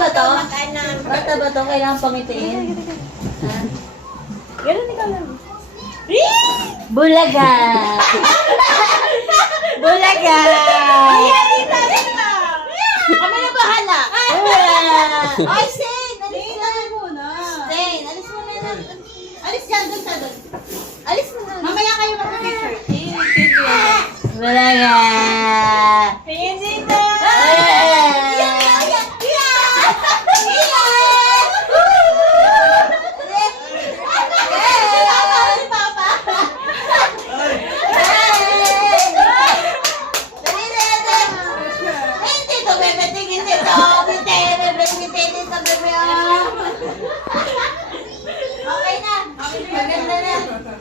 ba to? Bata ba to? Kailangan pangitiin? Ganun ikaw lang. Bulaga! Bulaga! Ayan, dito, dito. Kami na bahala. Ay, Sen! Alis na muna. Sen, alis mo na lang. Alis dyan, doon sa doon. Alis mo na. Mamaya kayo mag-picture. Bulaga! Tingin dito.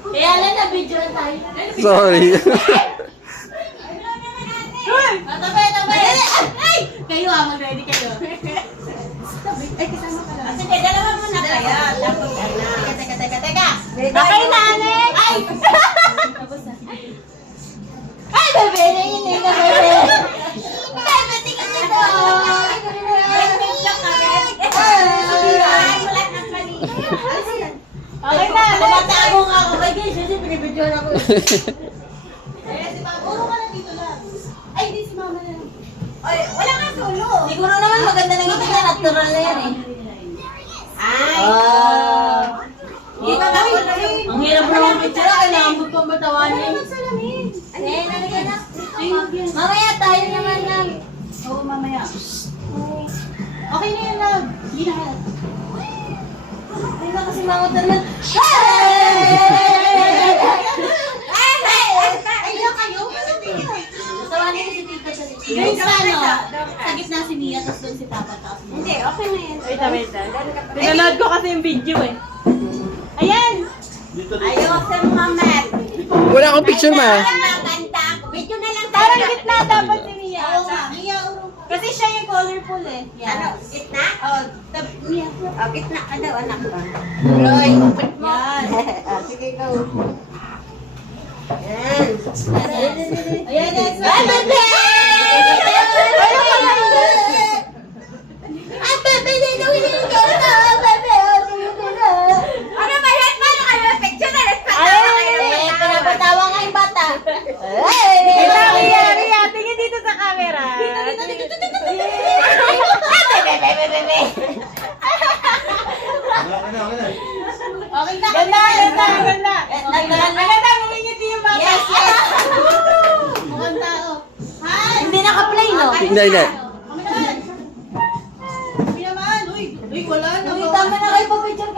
Kaya lang na-video tayo. Sorry. Tabi! Ay! Kayo mag-ready kayo. Ay, kasama ka lang. Sige, dalawa muna kaya. Tapos Teka. Okay na, Alex. Ay! Ay, bebe! Naiinig na, bebe! Bebe, tingin dito! Okay na, Alex. Kumatago nga ako kay Giz. Kasi pinibidyoan ako. Si Papa. Puro ka lang dito lang. Ay, di si Mama na lang. Ay, wala nga solo. Siguro naman maganda na ngiti niya. Natural na yan eh. Ay. Ang hirap na mga picture. Kailangan mo pang batawanin. Salamin. Eh, nalagyan na. Mamaya tayo naman lang. Oo, mamaya. Okay na yan, love. Hindi na halap. Ay, na kasi mga naman. Ayun kayo? Batawanin ko si Tita sa dito. Guys, paano? Sa gitna si Mia, tapos doon si Papa. Hindi, okay na yan. Wait lang. Pinanood ko kasi yung video eh. Ayan! Ayos sa Muhammad. Wala akong picture, ma. Maganda ako. Video na lang tayo. Parang gitna dapat si Mia. Oo nga, Mia, urong. Kasi siya yung colorful eh. Ano, gitna? Oh, Mia. Gitna ka daw, anak ko. Roy, upit mo. Sige, go. Yan. Ayan, next Ay, one. bebe! Ayun ka lang. Ay, bebe, ninawin ka na. Bebe, ano ba yan? Paano kayo na picture na? Eh, pinapatawa nga yung bata. Ria, tingin dito sa camera. Okay na. Ganda. Maganda, Ngumingiti yung bata. yes, yes. Mukhang tao. Hi! Hindi naka-play, no? Hindi. Kami naman. Kami naman. Uy, wala na. Uy, tama na kayo, pa-picture